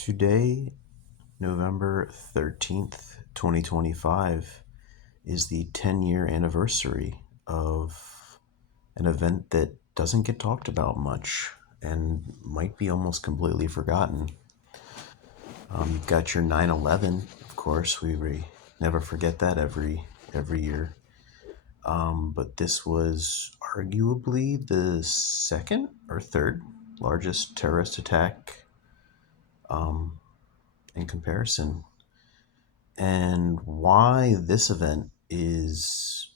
Today, November 13th, 2025, is the 10-year anniversary of an event that doesn't get talked about much and might be almost completely forgotten. You've got your 9/11, of course. We never forget that every year. But this was arguably the second or third largest terrorist attack in comparison. And why this event is,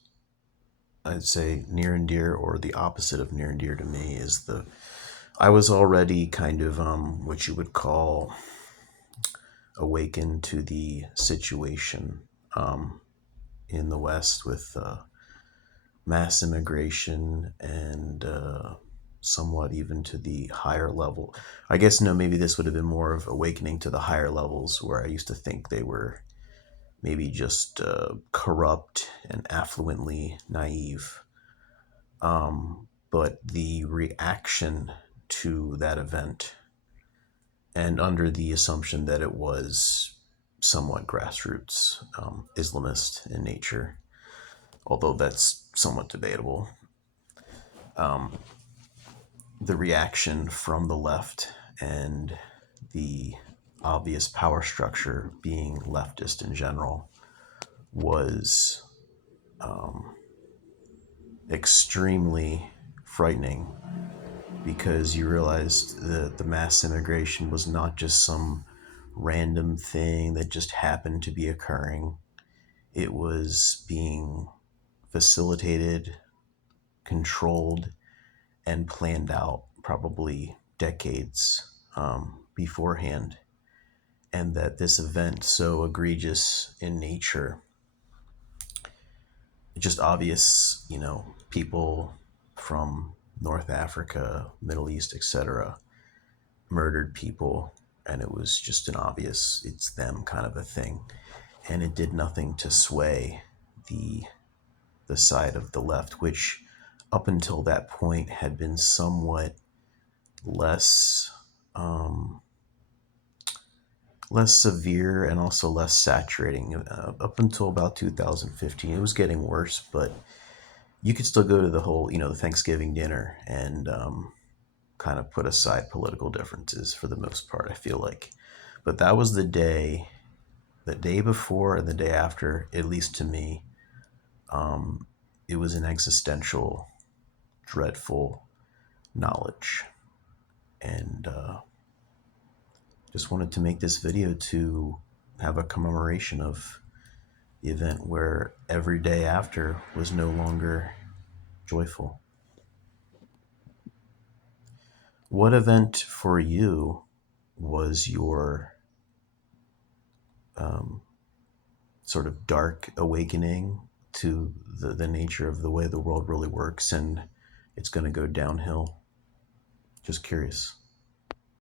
I'd say, near and dear, or the opposite of near and dear to me, is I was already kind of what you would call awakened to the situation in the West with mass immigration and somewhat even to the higher level. I guess, no, maybe this would have been more of awakening to the higher levels where I used to think they were maybe just corrupt and affluently naive. But the reaction to that event, and under the assumption that it was somewhat grassroots Islamist in nature, although that's somewhat debatable, the reaction from the left and the obvious power structure being leftist in general was extremely frightening, because you realized that the mass immigration was not just some random thing that just happened to be occurring. It was being facilitated, controlled, and planned out probably decades beforehand. And that this event, so egregious in nature, just obvious, people from North Africa, Middle East, etc., murdered people, and it was just an obvious it's them kind of a thing. And it did nothing to sway the side of the left, which up until that point had been somewhat less less severe and also less saturating. Up until about 2015, it was getting worse, but you could still go to the whole, the Thanksgiving dinner and kind of put aside political differences for the most part, I feel like. But that was the day before and the day after, at least to me, it was an existential, dreadful knowledge. And just wanted to make this video to have a commemoration of the event where every day after was no longer joyful. What event for you was your sort of dark awakening to the nature of the way the world really works and it's going to go downhill? Just curious.